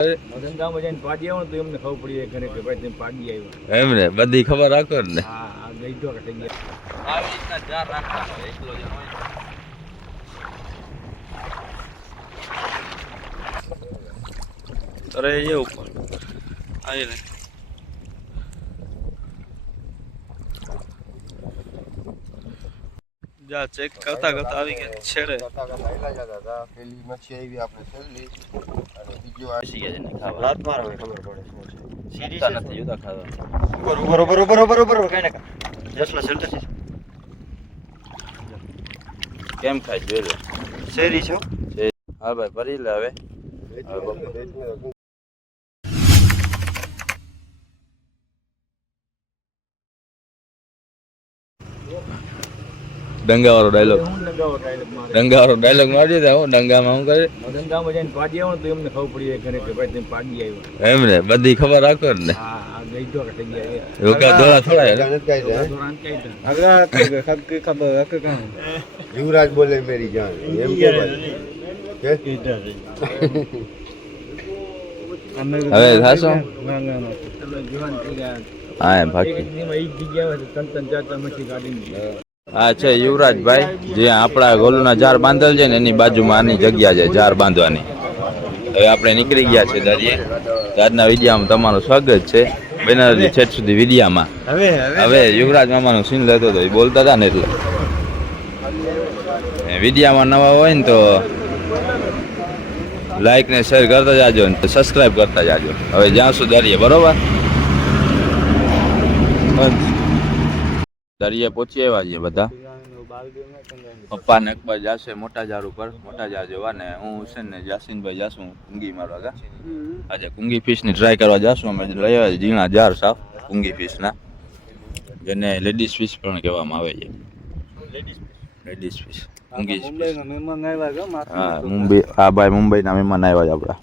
ધંધામાં જઈને પાડી આવો તો એમને ખબર પડી ઘરે કે ભાઈ તમે પાડી આવ્યો એમ ને બધી ખબર રાખો ને. હા ગઈ તો કે થઈ ગયા આવી રીતના જાર રાખવાનો એકલો જ હોય. અરે એ ઉપર આવી ને જા ચેક કરતા કરતા આવી ગયા છેડે. પેલી મચ્છી આવી આપણે છેલ્લી અને બીજો આવી ગયા છે ને ખાવા. રાત માર હવે ખબર પડે શું છે. સીધી નથી જુદા ખાવા. બરોબર કઈ ના જસલા સેલ્ટર છે. કેમ ખાય જોઈ લે. શેરી છો હા ભાઈ ભરી લે હવે. ડંગાવાળો ડાયલોગ હું નગાવો ડાયલોગ મારે ડંગાવાળો ડાયલોગ મારી દે. હું ડંગામાં હું કરે ધંધામાં જઈને પાડી આવો તો એમને ખબર પડી ઘરે કે ભાઈ તમે પાડી આવ્યો એમ ને બધી ખબર રાખો ને. હા ગઈ તો કે થઈ ગયા એવું કા દોડા થોડા યુવરાજ બોલે મેરી જાન એમ કે ભાઈ હવે થાશો તમે જવાન થઈ ગયા હા એમ બાકી એક જગ્યા ત્રણ ચાર ચાર મચ્છી કાઢીને આ છે યુવરાજભાઈ જે આપણા ગોલુના જાર બાંધેલ છે ને એની બાજુમાં આની જગ્યા છે જાર બાંધવાની. હવે આપણે નીકળી ગયા છે દરિયે. આજના વિડીયામાં તમારું સ્વાગત છે. બેનરજી છેટ સુધી વિડીયામાં. હવે યુવરાજ મામાનું સીન લેતો હતો એ બોલતા હતા ને એટલે વિડીયામાં નવા હોય ને તો લાઈક ને શેર કરતા જાજો ને સબસ્ક્રાઈબ કરતા જાજો. હવે જ્યાં સુધી દરિયે બરોબર દરિયે પહોંચી આવ્યા છીએ બધા. પપ્પા ને અકબર જાશે મોટા ઝાડ ઉપર મોટા ઝાડ જોવા ને હું હુસેન ને જાસીનભાઈ જાશું કુંગી મારવા ગા. આજે કુંગી ફિશ ની ટ્રાય કરવા જાશું. અમે લઈ આવ્યા ઝીણા જાર સાફ કુંગી ફિશ ના જેને લેડીઝ ફિશ પણ કહેવામાં આવે છે. લેડીઝ ફિશ કુંગી હા મુંબઈ. હા ભાઈ મુંબઈના મહેમાન આવ્યા છે આપણા.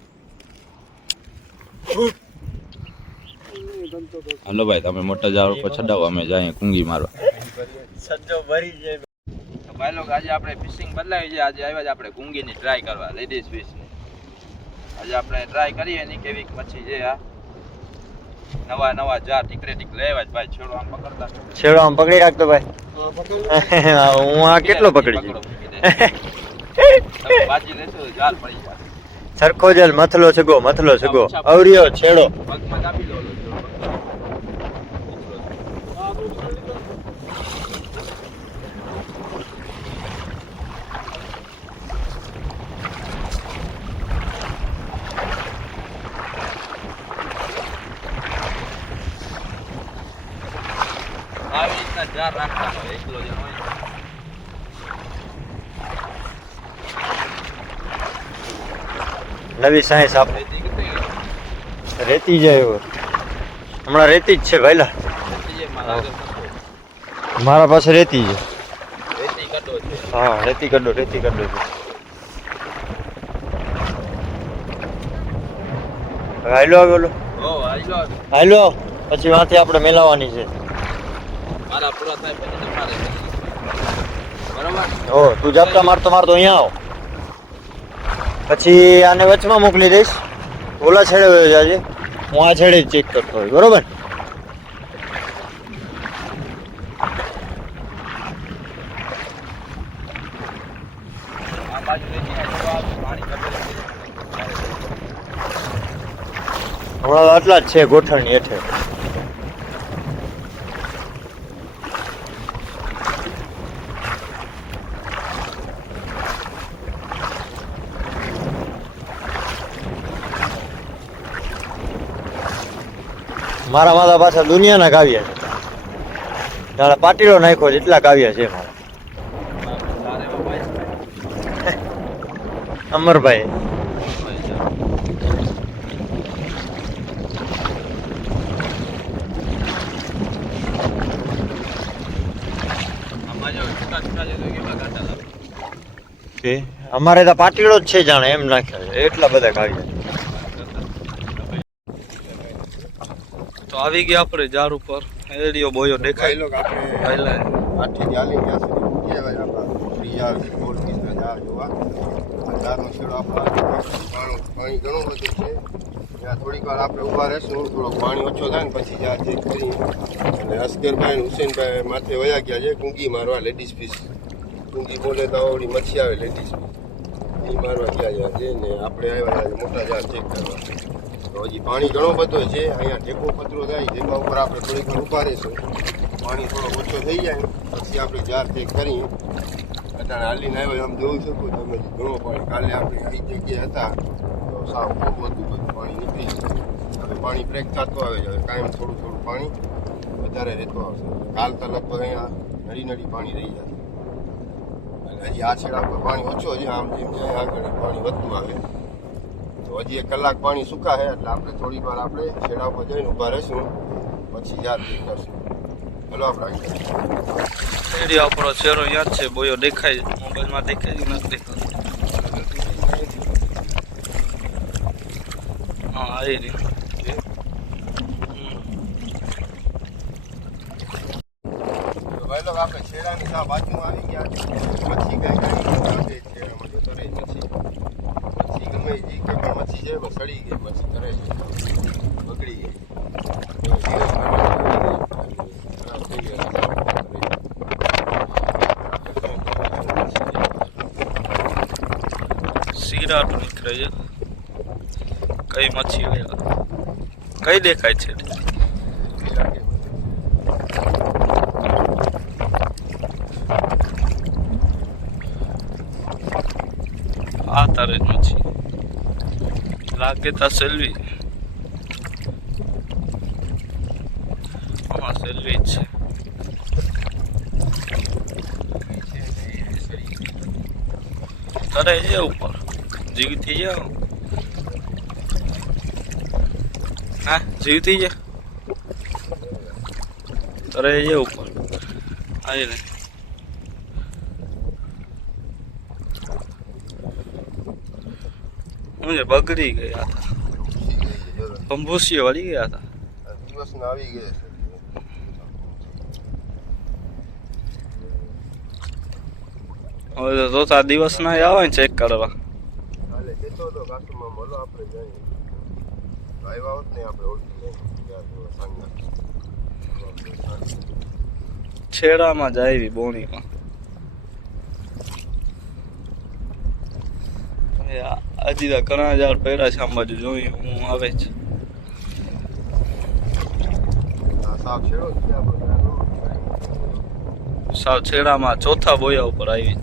હાલો ભાઈ તમે મોટા ઝાડ ઉપર ચડાવો અમે જાય કુંગી મારવા. ભાઈ લોકો આજે આપણે ફિશિંગ બદલાવી છે. આજે આવ્યા છે આપણે કુંગીની ટ્રાય કરવા લેડીઝ ફિશની. આજે આપણે ટ્રાય કરીએ ની કેવી મચ્છી છે. આ નવા નવા જાર ટીકરે ટીક લેવા જ ભાઈ. છેડો આમ પકડતા છેડો આમ પકડી રાખતો ભાઈ. હું આ કેટલો પકડી ગયો બાજી લેશો તો જાર પડી જાય. સરખો જલ મથલો છગો અવરિયો છેડો પગમાં દાબી લો. આવી રીતના જાર રાખવાનો એકલો જ હોય. નવી સાયન્સ આપ રેતી જાય હમણાં રેતી જ છે ભાઈલા. મારા પાસે રેતી છે. હા રેતી કડો છે. હાલો બોલો હાલો પછી વાંથી આપણે મેલાવાની છે. મારા પૂરા થાય પછી તમારે બરોબર. ઓ તું જાપતા મારતો અહીંયા આવ પછી આને વચમાં મોકલી દઈશ. ઓલા છેડે વયો જાજે. હું આ છેડે ચેક કરતો હોય બરોબર. આ બાજુ પાણી હમણાં આટલા જ છે ગોઠણની હેઠે. મારા માથા પાછા દુનિયાના કાવ્ય છે. તારા પાટીલો નાખ્યો જેટલા કાવ્ય છે મારા. અમરભાઈ અમારે તો પાટીલો જ છે જાણે એમ નાખ્યા છે એટલા બધા કાવ્ય. તો આવી ગયા આપણે જાર ઉપર. એરિયો બોયો દેખાય. આપણે આઠથી ચાલી ગયા છે. કહેવાય આપણા ત્રીજા ગોળ પીસના જાર જોવા. જારનો છેડો આપણા પાણી ઘણું બધું છે. ત્યાં થોડીક વાર આપણે ઊભા રહેશું, થોડોક પાણી ઓછો થાય ને પછી જ્યાં ચેક કરી. અને અસ્કરભાઈ અને હુસેનભાઈ માથે વયા ગયા છે કુંગી મારવા, લેડીઝ ફિશ. કુંગી બોલે તો આવડી મચ્છી આવે લેડીઝ ફિશ, એ મારવા ગયા છે. ને આપણે આવ્યા છે મોટા જાર ચેક કરવા. તો હજી પાણી ઘણો બધો છે અહીંયા, ટેકો પતરો થાય, ટેકા ઉપર આપણે થોડીક વાર ઊભા રહીશું. પાણી થોડો ઓછો થઈ જાય પછી આપણે જાર ચેક કરી. અત્યારે હાલીને આવ્યો આમ જોઈ શકો તમે, ઘણો પાણી. કાલે આપણે આવી જગ્યાએ હતા તો સાવ ખૂબ હતું, બધું પાણી નીકળી ગયું. હવે પાણી બ્રેક થતો આવે છે, હવે કાયમ થોડું થોડું પાણી વધારે રહેતું આવશે. કાલ તો લગભગ અહીંયા નડી પાણી રહી જશે. અને હજી આ છેડા પર પાણી ઓછો છે, આમ જેમ જાય આગળ પાણી વધતું આવે. તો હજી 1 કલાક પાણી સુકાશે એટલે આપણે થોડીક વાર આપણે છેડા ઉપર જઈને ઊભા રહીશું, પછી યાદ કરશું. હલો આપણે એરિયા આપણો ચહેરો યાદ છે, બોયો દેખાય મોબાઈલમાં દેખાય નથી દેખાતો. હા આવી રહ્યું. ભાઈ લોકો આપણે છેડાની સા બાજુમાં આવી ગયા છે. મચ્છી કઈ આપણે છેડામાં જતો રહી મચ્છી ગમે એ કે પણ મચ્છી છે એમાં સડી ગઈ, મચ્છી કરે છે બગડી ગઈ. સિરાટ નીકળે છે. કઈ મચ્છી કઈ દેખાય છે? આ તારે જ મચ્છી લાગે તા સેલ્વી. હા સેલ્વી જ છે. તારે છે ઉપર જીવતી જાઓ. હા જીવતી છે તારે છે ઉપર આવી ને. હું બગડી ગયા હતા, કંબુસીઓ વળી ગયા હતા. દિવસના આવી ગયા છે. હવે તો ચોથા દિવસ ના આવે ને ચેક કરવા. હાલે જતો તો કાસ્ટમાં મળો આપણે જઈએ. આવ્યા હોત ને આપણે ઓળખી લઈએ સાંગા છેડામાં જ આવી બોણીમાં. હજી ઘણા ઝાડ પડ્યા છે આમ બાજુ જોઈ હું આવે છે. સાફ છેડો છે આપણે, સાવ છેડામાં ચોથા બોયા ઉપર આવી.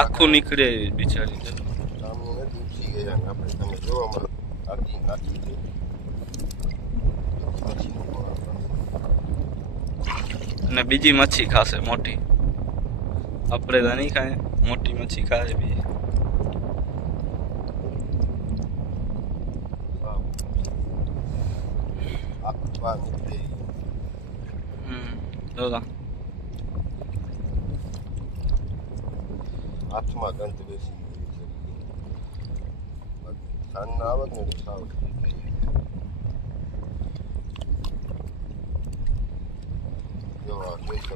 આખું નીકળે બિચારી. સામું નથી ઉપસી ગયા ને આપણે તમે જોવા મળે આખી નાખી છે. અને બીજી મચ્છી ખાશે મોટી. આપણે તો નહીં ખાય, મોટી મચ્છી ખાય બીજી. જોતા હાથમાં ગંધ બેસી ગઈ છે. સાંજના આવત ને સાવ જો આ જોઈ શકો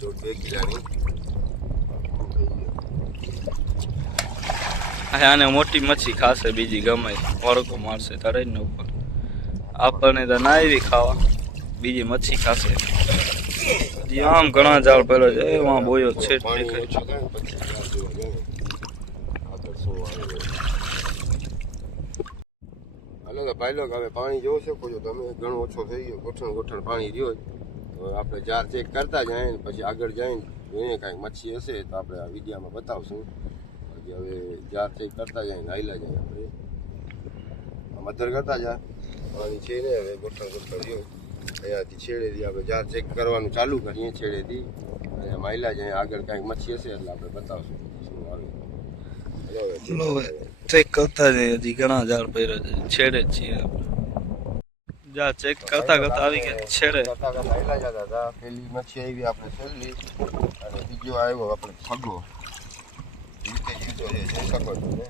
છો 2 કિલોની. આને મોટી મચ્છી ખાશે બીજી ગમે વળકો મારશે તરે ને ઉપર. આપણને તો ના આવી ખાવા, બીજી મચ્છી ખાશે. આમ ઘણા ઝાડ પેલો છે એમાં બોયો છે. હાલો તો ભાઈ લોક હવે પાણી જોઈ શકો છો તમે, ઘણો ઓછો થઈ ગયો. ગોઠણ પાણી રહ્યો. તો આપણે જાર ચેક કરતા જાય ને પછી આગળ જઈને જોઈએ કાંઈક મચ્છી હશે તો આપણે આ વિડીયોમાં બતાવશું. પછી હવે જાર ચેક કરતા જાય ને હાઈલા જાય આપણે મધર કરતા જાય. પાણી છે ને હવે ગોઠણ રહ્યો અહીંયાથી છેડેથી આપણે જાર ચેક કરવાનું ચાલુ કરીએ. છેડેથી અહીંયા માયલા જાય આગળ કાંઈક મચ્છી હશે એટલે આપણે બતાવશું શું આવે. ચેક કરતા જઈએ, હજી ઘણા ઝાડ પડ્યા છે. છેડે જ છીએ જા ચેક કરતા આવી ગયા છેડે. હાઈલા જતા હતા. પેલી મચ્છી આવી આપણે છેલ્લી અને બીજો આવ્યો આપણે ફગો. જીવતો છે જોઈ શકો છો ને.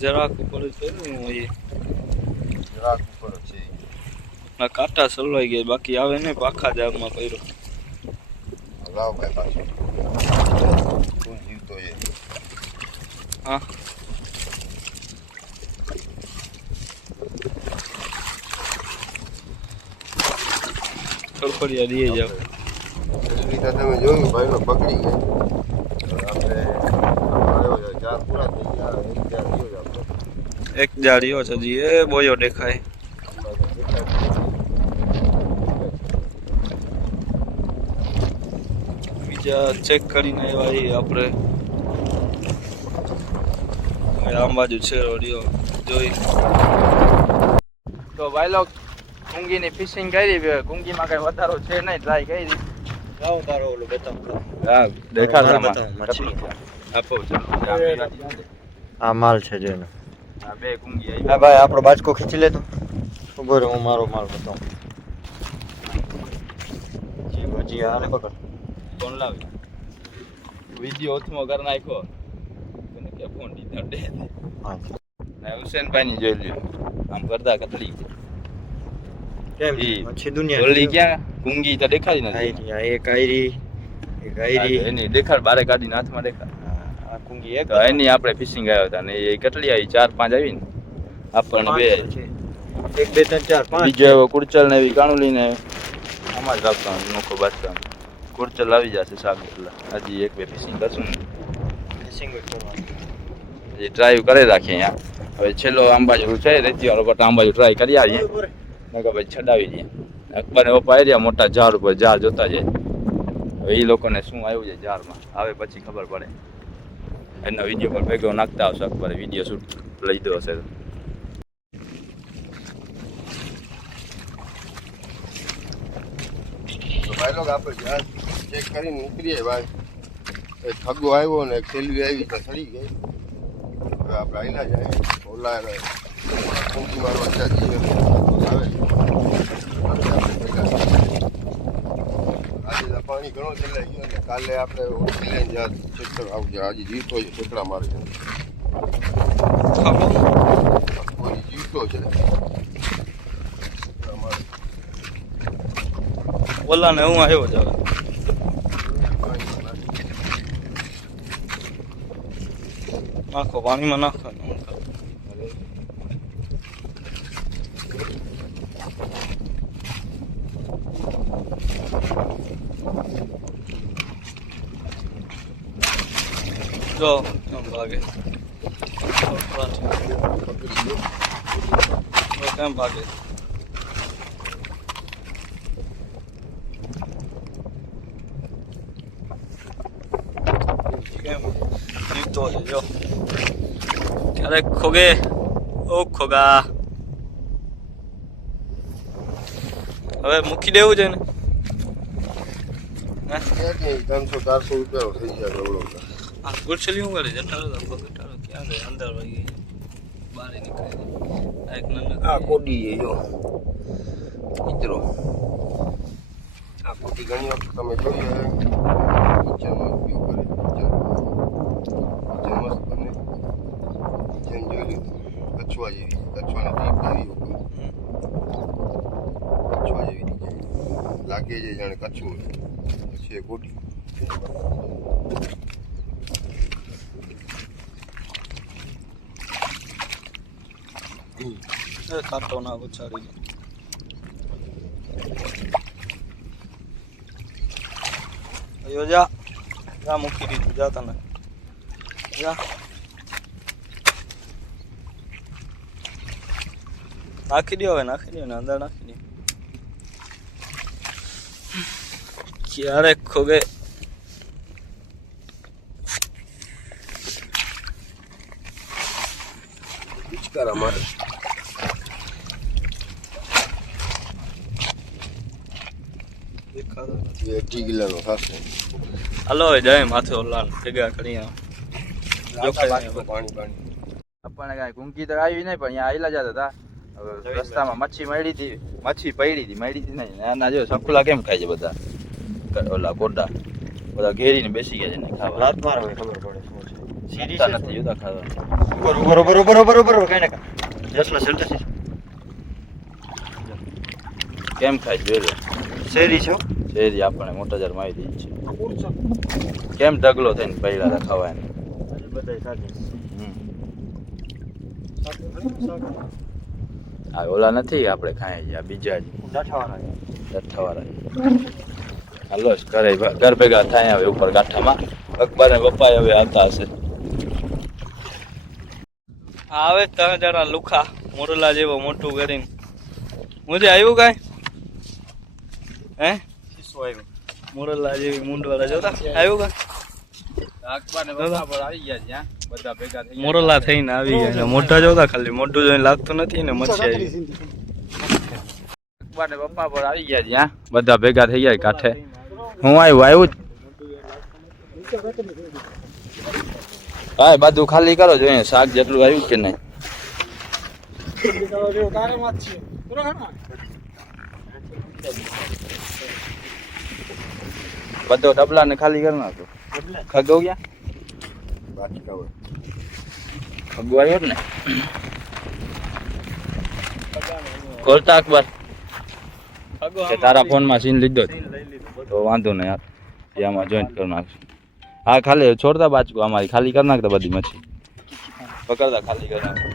જરાક ઉપર છે ને જરાક ઉપર છે. કાંટા સલવાઈ ગયા બાકી આવે ને પાખા ઝાડમાં પડ્યો. લાવ ભાઈ પાછું હા ખડખડિયા દઈએ જાવ સુવિધા તમે જોયું ભાઈનો પકડી ગઈ આપણે ચાર પૂરા થઈ ગયા એક જાડીઓ છે જી એ બોયો દેખાય બીજા ચેક કરીને આવ્યા આપણે આમ બાજુ છે રોડિયો જોઈ તો ભાઈ લોક કુંગીની ફિશિંગ કરી કુંગીમાં કઈ વધારો છે નહીં ટ્રાય કરી લાવો તારો ઓલું બતાવો હા દેખાડતા મચ્છી આપો આ માલ છે જેનો આ બે કુંગી હા ભાઈ આપણો બાજકો ખીચી લેતો ઉભો હું મારો માલ બતાવું જી ભજી આને પકડ ફોન લાવી વિડિયો ઓથમો કરી નાખ્યો તને કે ફોન દીધા દે હા ના હુસેનભાઈ ની જોઈ લ્યો આમ કરતા કતરી કેમ ઈ મચ્છી દુનિયા ઓલી ક્યાં કુંગી તો દેખાડી નથી આયરી આ એક આયરી એની દેખાડ બારે કાઢીને હાથમાં દેખાડ આ કુંગી એક તો એની આપણે ફિશિંગ આવ્યા હતા ને એ કેટલી આવી 4-5 આવી ને આપણને બે 1 2 3 4 5 બીજો એવો કુરચલ ને એવી કાણુલી ને આમાં જ રાખવાનું નોખો બાજતા કુરચલ આવી જશે શાક એટલા હજી એક બે ફિશિંગ કરશું ને ફિશિંગ કરવાનું એ ટ્રાય કરી રાખીએ અહીંયા હવે છેલ્લો આંબાજુ છે રેતીવાળો પટ આંબાજુ ટ્રાય કરી આવીએ નકો ભાઈ છડાવી દઈએ અકબરને ઓપા એરિયા મોટા ઝાડ ઉપર ઝાડ જોતા જાય હવે એ લોકોને શું આવ્યું છે ઝાડમાં આવે પછી ખબર પડે એનો વિડીયો પર ભેગો નાખતા આવશે અકબરે વિડીયો શૂટ લઈ દો હશે તો ભાઈ લોકો આપણે જહાજ ચેક કરીને નીકળીએ ભાઈ એક ઠગ્ગો આવ્યો ને એક સેલવી આવી તો સડી ગઈ હવે આપણે આઈલા જાય ઓલા કુંકી મારવા ત્યાં જઈએ આવે આજે પાણી ઘણો ચલાઈ ગયો ને કાલે આપણે ઓછી લઈને જહાજ ચેક કરવા આવજો આજે જીવતો છે છોકરા મારે કોઈ જીવતો છે ઓલા ને હું આવ્યો જ હવે નાખો પાણીમાં નાખો જો આમ ભાગે કેમ ભાગે કેમ જીવતો છે જો ક્યારેક ખોગે ઓ ખોગા હવે મૂકી દેવું છે ને 300-400 રૂપિયા થઈ જાય ગવડો આ ગુરછલી હું કરે જટાડો તો ગટાડો ક્યાં ગઈ અંદર વહી ગઈ બહાર નીકળી એક નંબર આ કોડી છે જો મિત્રો આ કોડી ઘણી વખત તમે જોઈ હશે કિચનમાં ઉપયોગ કરે કિચન મસ્ત બને કિચન જોઈ લીધું કચ્છવા જેવી કચ્છવાને ટીપ આવી કચ્છવા જેવી ડિઝાઇન લાગે છે જાણે કચ્છું પછી એ કોડી કાંટો ના ઉછાડી અયો જા જા મૂકી દીધું જા તને જા નાખી દો હવે નાખી દો ને અંદર નાખી દો ક્યારે ખોગે પિચકાર અમારે દેખાતો 80 કિલોનો થશે હલો જય માથે ઓલા ભેગા કરી પાણી આપણને કાંઈ કુંકી તો આવી નહીં પણ અહીંયા આવેલા જતા હતા હવે રસ્તામાં મચ્છી મળી હતી મચ્છી પડી હતી નહીં નાના જો સકુલા કેમ ખાય છે બધા ઓલા કોટા બધા ઘેરીને બેસી ગયા છે ને ખાવા રાત મારો ખબર પડે શું છે સીરી નથી જોતા ખાવા બરોબર કઈ ના જસલા સેલ્ટર છે કેમ ખાય જોઈ લો શેરી છો શેરી આપણને મોટા જાર મારી દીધી છે કેમ ઢગલો થઈને પડ્યા હતા ખાવા એને બધા સાથે આ ઓલા નથી આપણે ખાઈએ છીએ, આ બીજા જ દઠ્ઠાવાળા. હાલો ઘરે ઘર ભેગા થાય હવે ઉપર ગાંઠામાં. અકબર ને પપ્પા હવે આવતા હશે. આવે 3 જણા લુખા મોરલા જેવો મોટું કરીને. મુજે આવ્યું કાંઈ હે મોરલા જેવી મૂંડવાળા જોતા આવ્યું કાંઈ? અકબર ને પપ્પા પર આવી ગયા ત્યાં બધા ભેગા થઈ મોરલા થઈને આવી ગયા. મોઢા જોતા ખાલી મોઢું જોઈને લાગતું નથી ને મચ્છી આવી. અકબર ને પપ્પા પર આવી ગયા ત્યાં બધા ભેગા થઈ ગયા કાંઠે. હું આવ્યું જ. હા બધું ખાલી કરો જોઈએ શાક જેટલું આવ્યું કે નહીં. બધો ડબલા ને ખાલી કરી નાખો. ખગો ગયા ખગો આવ્યો ને ખોલતા અકબર કે તારા ફોન માં સીન લીધો તો વાંધો નહીં યાર એ આમાં જોઈન્ટ કરી નાખશું. હા ખાલી છોડતા બાજુ અમારી ખાલી કરી નાખતા બધી મચ્છી પકડતા ખાલી કરી નાખતા.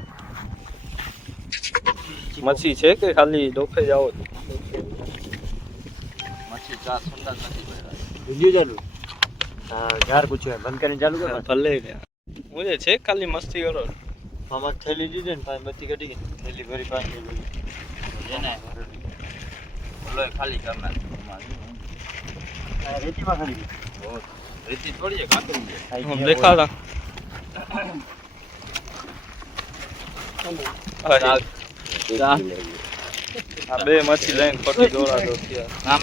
મચ્છી છે કે ખાલી ડોફે જાઓ? મચ્છી ચાર સંદાસ નથી ભર્યા. વિડિયો ચાલુ યાર પૂછ્યું બંધ કરીને ચાલુ કર. ભલે મુજે છે ખાલી મસ્તી કરો. આમાં થેલી દીધી ને પાછી બત્તી કઢી ગઈ થેલી ભરી પાછી જેને બોલો ખાલી કરી નાખ. રેતીમાં ખાલી રીતિ થોડી કાતરું છે. દેખાડા આ બે મચ્છી લઈને ખોટી દોડા દો આમ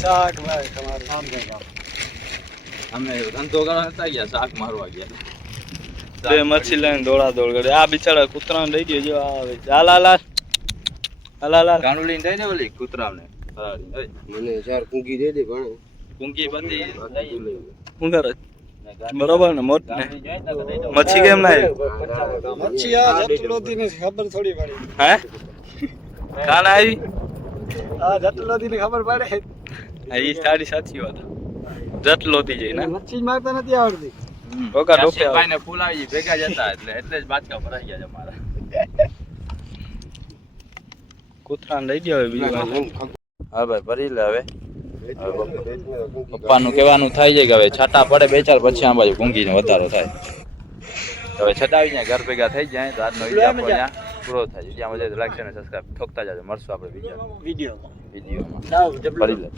શાક ભાઈ તમારું કામ કરે અમે ધંધો કરવા નતા ગયા શાક મારવા ગયા. બે મચ્છી લઈને દોડા દોડ કરે. આ બિચારા કૂતરાને દઈ દે જો આવે. હાલ હાલ હાલ હાલ હાલ હાલ. ગાંડું લઈને દઈ ને ઓલી કૂતરાને મને 4 કુંગી દે દે પણ કુંકી બધી શું કરે બરોબર ને મોટ ને મચ્છી કેમ ના મચ્છી આ જટલોતી ને ખબર થોડી પડી હે કાન આવી આ જટલોતી ને ખબર પડે હા ઈ તારી સાચી વાત જટ લોતી જઈ ને મચ્છી મારતા નથી આવડતી ઓકા ડોકે ભાઈ ને ફૂલ આવી ભેગા જતા એટલે જ બાચકા ભરાઈ ગયા છે મારા. કૂતરાને લઈ ગયો બીજું હા ભાઈ ભરી લે હવે. પપ્પાનું કહેવાનું થાય છે કે હવે છાટા પડે 2-4 પછી આ બાજુ ભૂંગીને વધારો થાય. હવે છટાવી જાય ઘર ભેગા થઈ જાય તો આજનો વિડીયો આપણો ત્યાં પૂરો થાય. વિડીયો મજા લાઈક અને સબસ્ક્રાઇબ ઠોકતા જાજો. મળશું આપણે બીજા વિડીયોમાં વિડીયોમાં. ફરી લે.